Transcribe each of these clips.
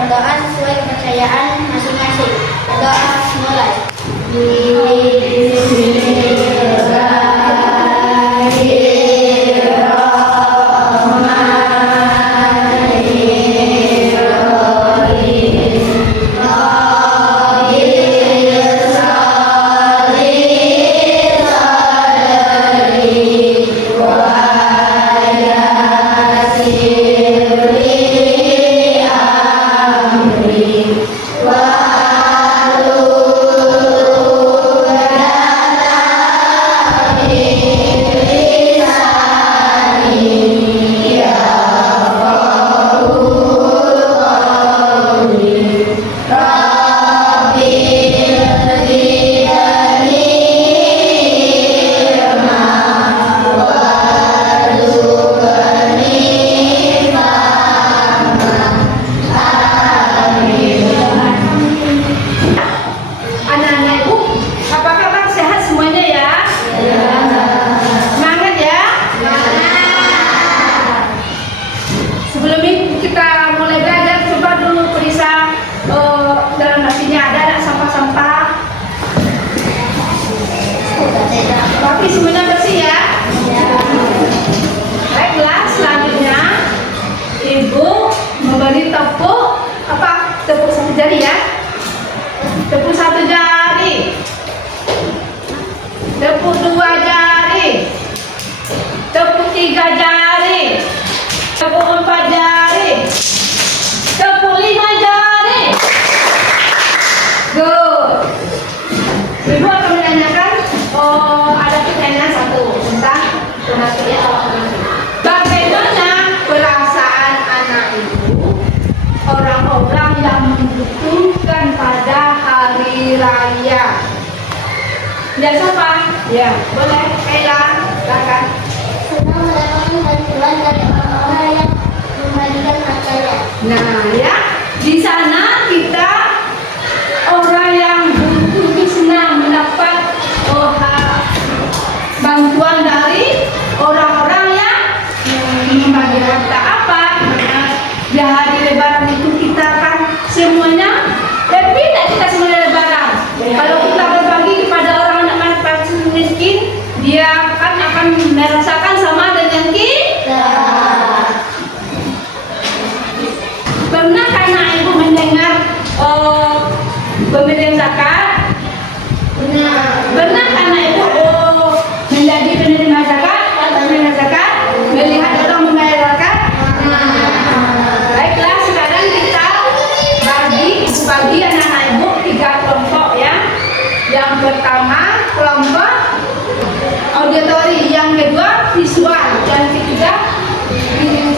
berdoa sesuai kepercayaan masing-masing. Berdoa mulai. Tapi semuanya bersih ya. Baiklah, selanjutnya Ibu memberi tepuk satu jari ya. Tepuk satu jari. Tepuk dua jari. Tepuk tiga jari. Tepuk empat jari. Tepuk lima jari. Good. Ibu akan menanyakan, ada pertanyaan satu tentang bagaimana perasaan anak ibu orang-orang yang membutuhkan pada hari raya. Ya siapa? Ya boleh. Ella, silakan. Senang mendapatkan bantuan dari orang-orang yang membagikan hartanya. Nah ya, di sana kita orang yang butuh itu senang mendapat bantuan dari orang-orang yang membagi harta. Apa? Karena di hari Lebaran itu kita kan semuanya happy, dan kita semuanya Lebaran. Kalau kita berbagi kepada orang anak miskin, dia akan merasakan sama dengan kita. Pernah karena ibu mendengar pemberian zakat? Benar karena ibu menjadi penerima zakat atau penerima zakat, melihat orang membayar zakat. Baiklah, sekarang kita bagi anak-anak ibu 3 kelompok ya. Yang pertama kelompok auditori, yang kedua visual, dan ketiga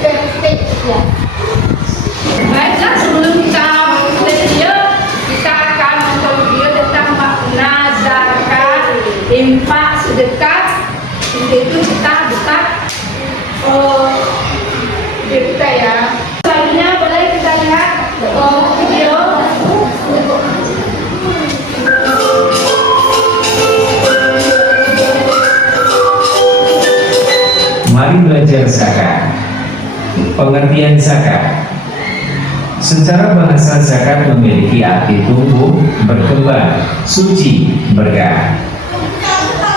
perspektif ya. Baiklah, sebelum kita mulai video, kita akan menonton video tentang makna zakat, infak, sedekah. Itu kita buka kita ya. Selanjutnya boleh kita lihat video. Mari belajar zakat. Pengertian zakat. Secara bahasa zakat memiliki arti tumbuh, berkembang, suci, berkah.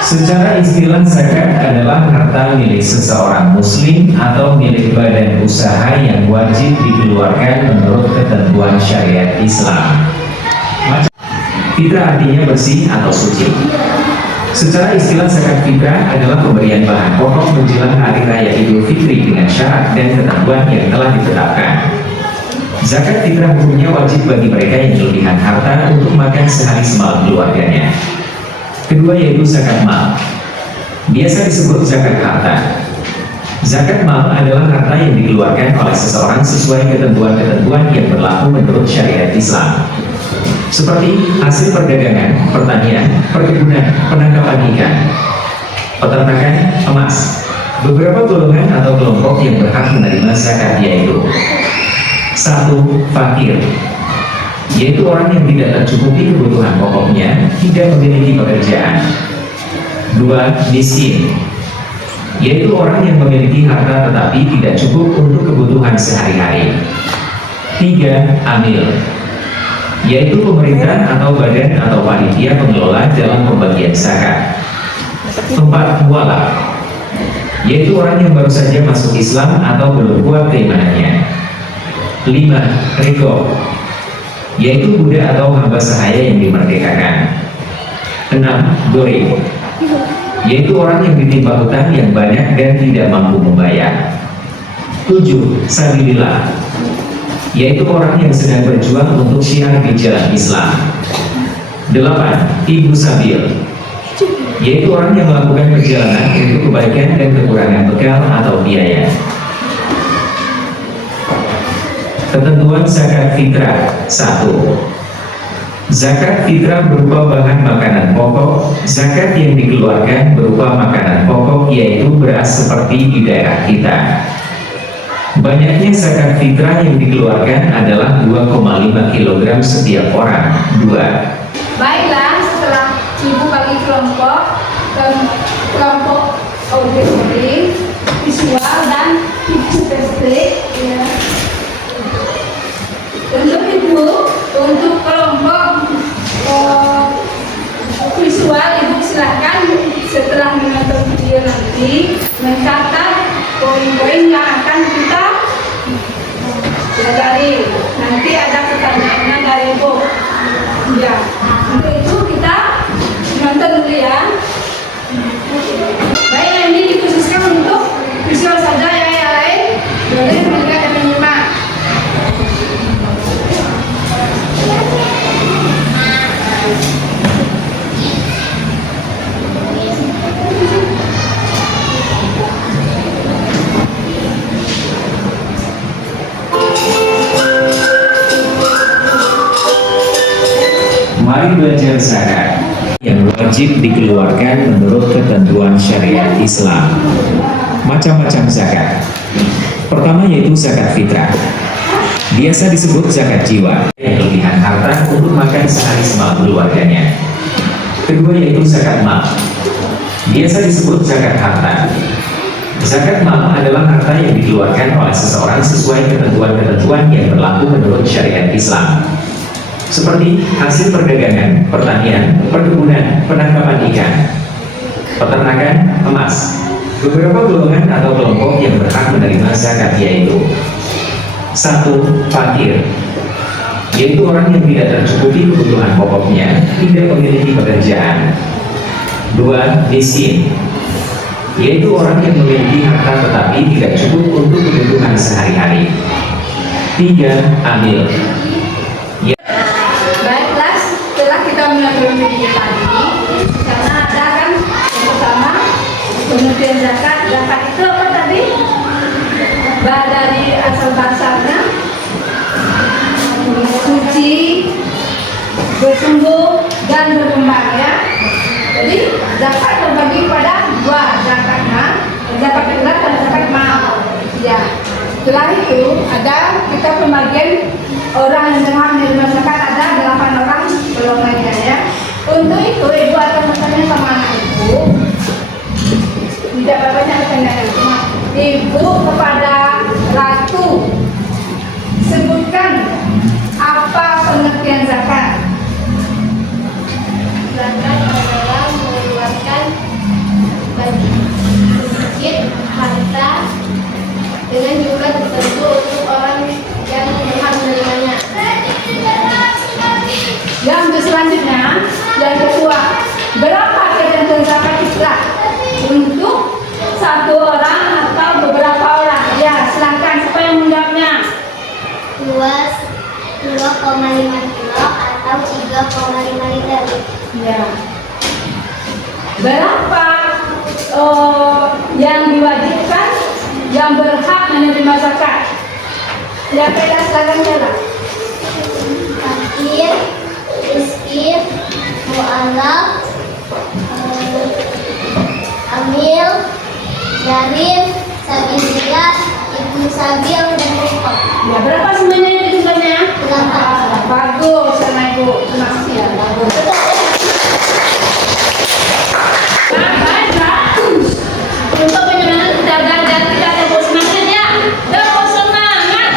Secara istilah zakat adalah harta milik seseorang muslim atau milik badan usaha yang wajib dikeluarkan menurut ketentuan syariat Islam. Fitrah artinya bersih atau suci. Secara istilah zakat fitrah adalah pemberian bahan pokok menjelang hari raya Idul Fitri dengan syarat dan ketentuan yang telah ditetapkan. Zakat fitrah hukumnya wajib bagi mereka yang kelebihan harta untuk makan sehari semalam keluarganya. Kedua yaitu zakat mal. Biasa disebut zakat harta. Zakat mal adalah harta yang dikeluarkan oleh seseorang sesuai ketentuan-ketentuan yang berlaku menurut syariat Islam, seperti hasil perdagangan, pertanian, perkebunan, penangkapan ikan, peternakan, emas. Beberapa golongan atau kelompok yang berhak menerima zakat yaitu: 1. Fakir, yaitu orang yang tidak tercukupi kebutuhan pokoknya, tidak memiliki pekerjaan. 2. Miskin, yaitu orang yang memiliki harta tetapi tidak cukup untuk kebutuhan sehari-hari. 3. Amil, yaitu pemerintah atau badan atau panitia pengelola dalam pembagian zakat. 4. Mualaf, yaitu orang yang baru saja masuk Islam atau belum kuat keimanannya. 5. Riko, yaitu budak atau hamba sahaya yang dimerdekakan. 6. Gori, yaitu orang yang ditimpa hutang yang banyak dan tidak mampu membayar. 7. Sabilillah, yaitu orang yang sedang berjuang untuk syiar di jalan Islam. 8. Ibu Sabil, yaitu orang yang melakukan perjalanan untuk kebaikan dan kekurangan bekal atau biaya. Ketentuan zakat fitrah. 1. Zakat fitrah berupa bahan makanan pokok. Zakat yang dikeluarkan berupa makanan pokok yaitu beras seperti di daerah kita. Banyaknya zakat fitrah yang dikeluarkan adalah 2,5 kg setiap orang. 2. Baiklah, setelah ibu bagi kelompok auditory, visual dan statistik, ya. Untuk kelompok visual, ibu silahkan setelah menonton video nanti mencatat poin-poin yang akan kita pelajari. Nanti ada pertanyaannya dari ibu. Ya, untuk itu kita nonton dulu ya. Baik, ini dikhususkan untuk visual saja ya, yang lain boleh melihat dan menyimak. Mari belajar zakat yang wajib dikeluarkan menurut ketentuan syariat Islam. Macam-macam zakat. Pertama yaitu zakat fitrah. Biasa disebut zakat jiwa, yang kelebihan harta untuk makan sehari semalam keluarganya. Kedua yaitu zakat mal. Biasa disebut zakat harta. Zakat mal adalah harta yang dikeluarkan oleh seseorang sesuai ketentuan-ketentuan yang berlaku menurut syariat Islam, seperti hasil perdagangan, pertanian, perkebunan, penangkapan ikan, peternakan, emas. Beberapa golongan atau kelompok yang berhak menerima zakat yaitu: 1. Fakir, yaitu orang yang tidak tercukupi kebutuhan pokoknya, tidak memiliki pekerjaan. 2. Miskin, yaitu orang yang memiliki harta tetapi tidak cukup untuk kebutuhan sehari-hari. 3. Amil. Baiklah, setelah kita menonton video tadi, karena ada kan yang pertama pengertian zakat. Zakat itu apa tadi? Dari asal bahasanya suci, bersungguh dan berkembang ya. Jadi zakat terbagi pada dua, zakatnya, zakat fitrah dan zakat mal. Ya. Setelah itu ada kita pembagian orang yang berhak menerima zakat, ada 8 orang golongannya ya. Untuk itu ibu akan bertanya sama anak ibu. Tidak banyak pertanyaan, cuma ibu kepada Ratu sebutkan apa pengertian zakat. Zakat adalah mengeluarkan bagi sedikit harta dengan jumlah tertentu untuk orang yang berhak menerimanya. Yang selanjutnya, yang kedua, berapa ketentuan zakat fitrah untuk satu orang atau beberapa orang? Ya, silakan siapa yang menjawabnya? 2,5 kilo atau 3,5 liter. Ya. Berapa yang diwajibkan, yang berhak menerima zakat? Ya, kita silakan jawab. Fakir, miskin, mu'alaf, amil, jarin, sabilillah, ibu sabil, dan rikot. Ya, berapa semuanya itu jumlahnya? 8. Bagus, sama ibu. Terima kasih ya, bagus. Baiklah. Untuk penyemangat kita belajar, kita tepuk semangat ya. Tepuk semangat.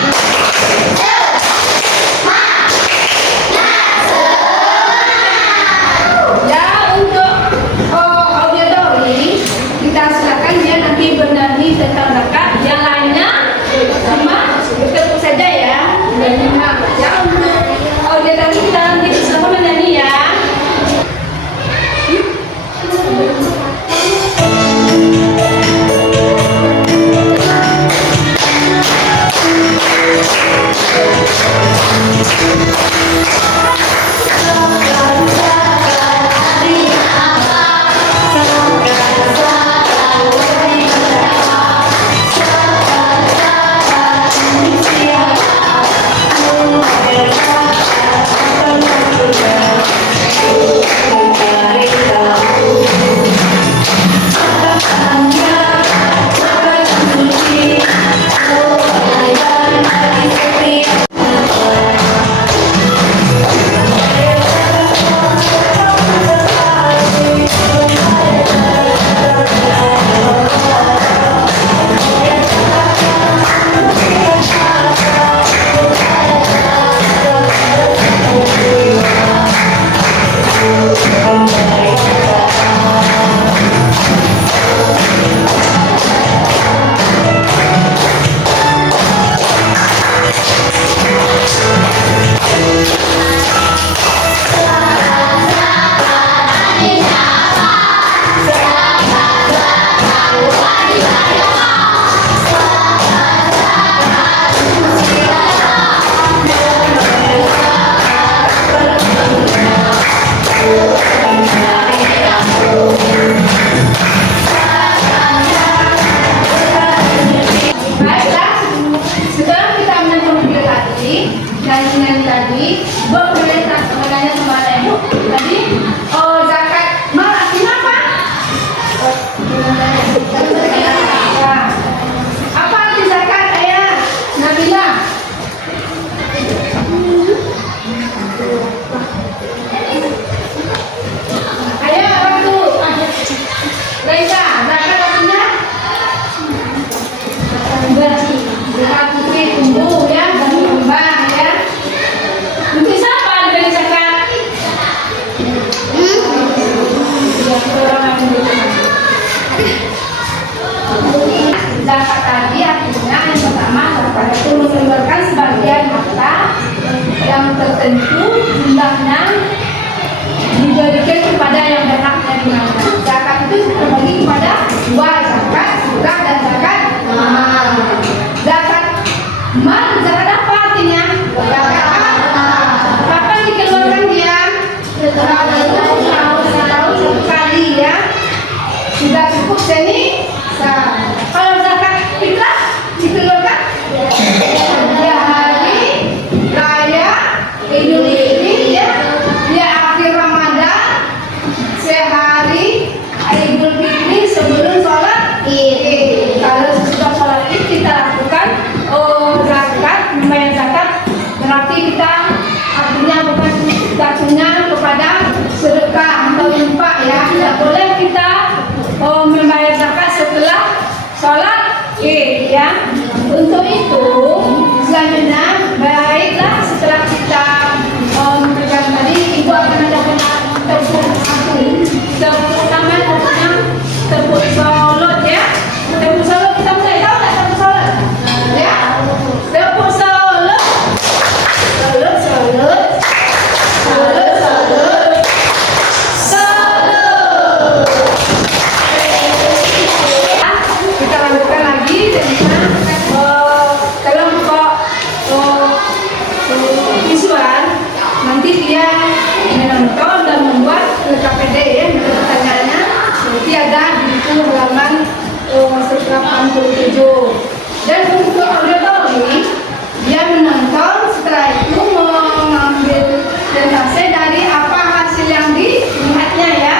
Jadi, boleh menanya sama ibu. Tadi, zakat mal artinya apa? Ya. Apa arti zakat, ayah? Nabila? Ayah, apa tuh? Raisa, zakat artinya? Berarti tumbuh ya, dan berkembang ya. Untuk siapa diberi zakat? Zakat tadi artinya yang pertama zakat itu mengeluarkan sebagian harta yang tertentu jumlahnya diberikan kepada yang berhak menerimanya. Zakat itu terbagi kepada dua, zakat fitrah dan zakat mal. Zakat mal, zakat apa artinya? Zakat kapan dikeluarkan dia? Setahun satu kali ya. Sudah cukup sini. Kalau zakat fitrah dikeluarkan ya hari raya Idul Fitri ya, dia akhir Ramadan sehari Idul Fitri sebelum sholat Id. Kalau sudah sholat Id kita lakukan zakat, membayar zakat, berarti kita artinya bukan tunai kepada sedekah atau infak ya. Tidak boleh kita membayar zakat setelah sholat Id ya. Untuk itu selanjutnya baiklah setelah kita memberikan tadi, ibu akan mendapatkan tepuk tangan artinya tepuk solot ya. Tepuk solot kita mulai tahu tak tepuk solot ya? Tepuk solot, solot, solot, solot, solot, solot. Kita lanjutkan lagi dengan kelompok visual. Nanti dia menonton dan membuat KPD ya, pertanyaannya nanti ada di buku halaman 187. Dan untuk auditori dia menonton, setelah itu mengambil presentasi dari apa hasil yang dilihatnya ya.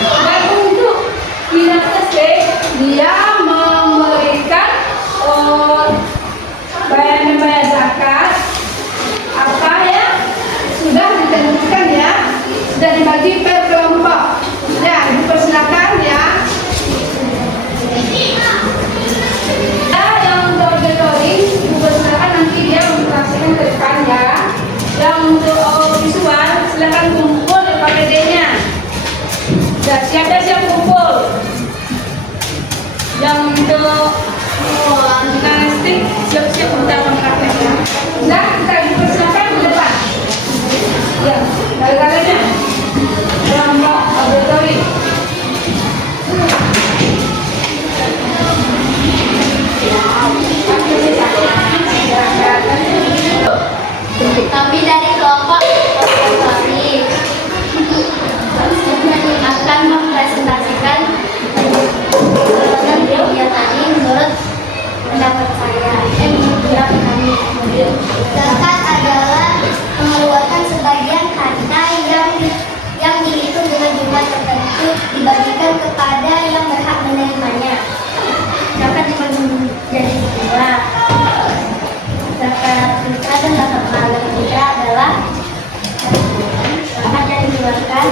Dan untuk minat dia memberikan bayar zakat apa ya, sudah ditentukan ya, sudah dibagi per kelompok ya. Dipersilakan ya. Yang untuk auditori dipersilakan, nanti dia memperhatikan ke depan ya. Yang untuk visual silakan kumpul KPD-nya. Siapa kumpul? Yang untuk gimnastik siap-siap kita mengangkat ya. Nah, kita dipersilakan ke depan. Ya, kali-kalinya kelompok auditori. Kami dari kelompok auditori akan mempresentasikan kegiatan tadi menurut pendapat saya. Menurut kami, zakat adalah mengeluarkan sebagian harta yang dihitung dengan jumlah tertentu dibagikan kepada yang berhak menerimanya. Zakat dibagi menjadi dua, zakat fitrah dan zakat mal. Zakat fitrah adalah zakat yang dikeluarkan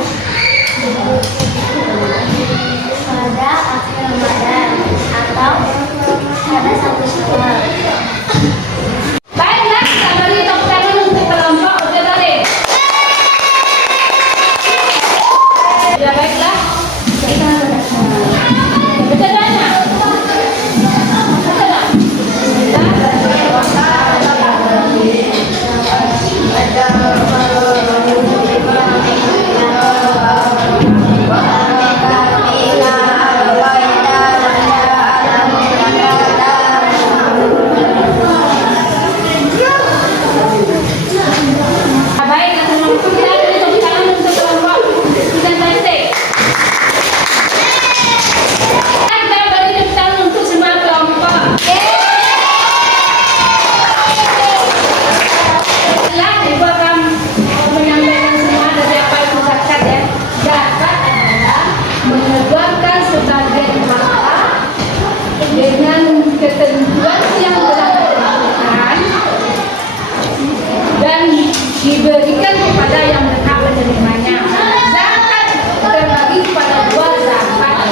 pada akhir Ramadan atau pada 1 Syawal. Baiklah, kita beri tepuk tangan untuk kelompok auditori. Ya baiklah. Betul banyak. diberikan kepada yang berhak menerimanya. Zakat terbagi kepada dua zakat,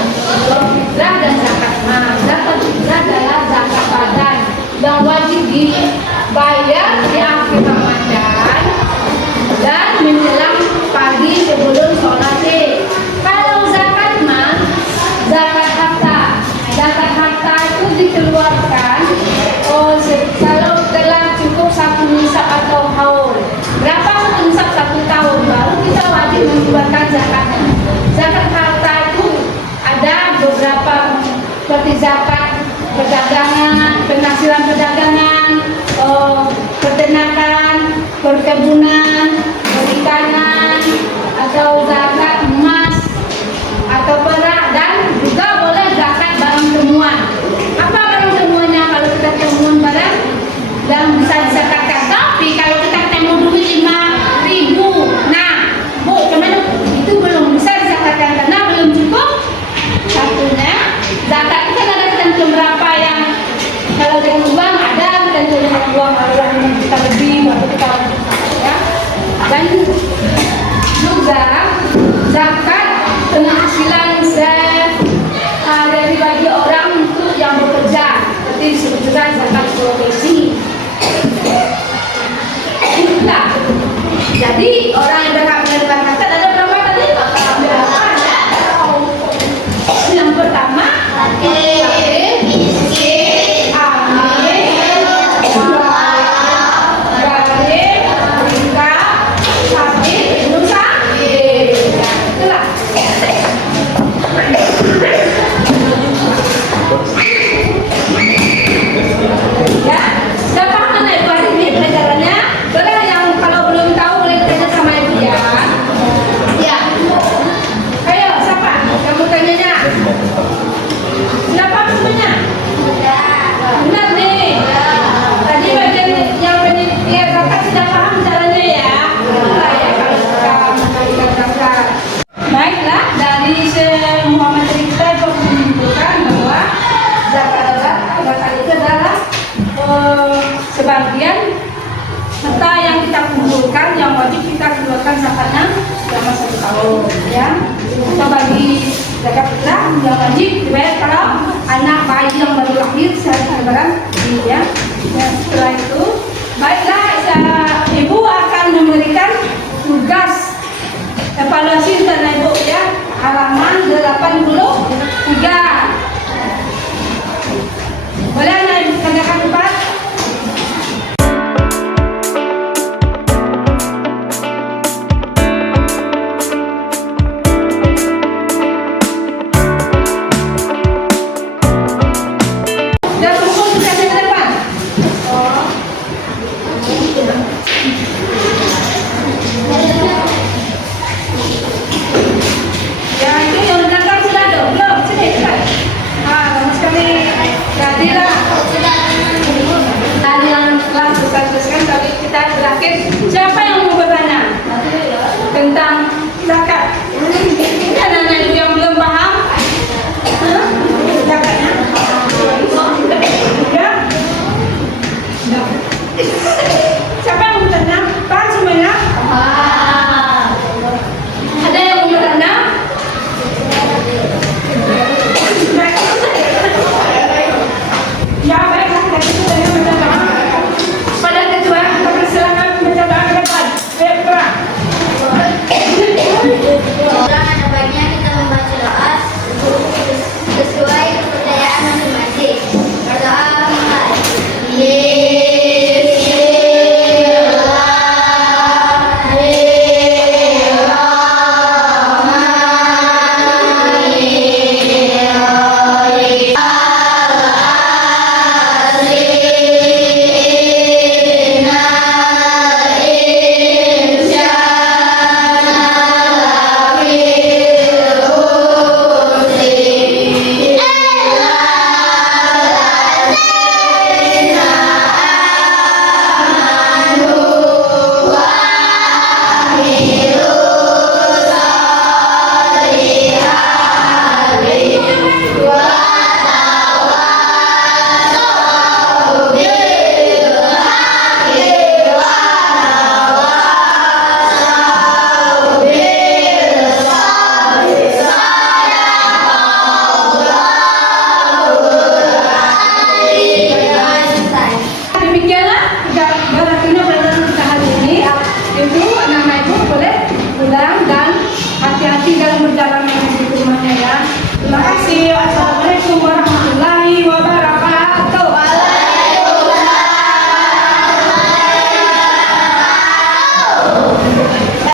fitrah dan zakat mal. Zakat fitrah adalah zakat badan yang wajib dibayar di akhir Ramadan dan menjelang pagi sebelum sholat Id. Kalau zakat mal, zakat harta. Zakat harta itu dikeluarkan kalau telah cukup satu nisab atau haul. Berapa satu nisab 1 tahun baru kita wajib mengeluarkan zakatnya. Zakat harta itu ada beberapa seperti zakat perdagangan, penghasilan perdagangan, peternakan, perkebunan, perikanan, atau zakat emas atau perak, dan juga boleh zakat barang temuan. Apa barang temuannya? Kalau kita temuan barang yang bisa dizakatkan, tapi kalau kita temu duit 5.000, nah Bu, cuman itu belum bisa dizakatkan karena belum cukup. Satunya zakat itu kan ada ketentuan berapa yang kalau dengan uang ada ketentuan dengan uang yang kita lebih atau kita ya. Dan juga zakat penghasilan dari bagi orang untuk yang bekerja, seperti disebutkan zakat profesi. Itulah. Jadi orang yang berhak menerima zakat ada berapa tadi? Yang pertama, fakir, miskin, amil, gharib, rika, sakit, musafir. Itulah. Ya, sudah paham kan Ibu hari ini pelajarannya? Boleh yang kalau belum tahu boleh tanya sama Ibu ya. Ya. Ayo, siapa? Kamu tanyanya. Sudah paham semuanya? Benar nih. Tadi bagian yang ya kakak sudah paham caranya ya. Itulah ya kalau kita memberikan zakat. Baiklah, dari Muhammad kita menunjukkan bahwa zakat itu adalah sebagian harta yang kita kumpulkan yang wajib kita keluarkan zakatnya selama 1 tahun ya. Kita bagi zakat fitrah yang wajib dibayar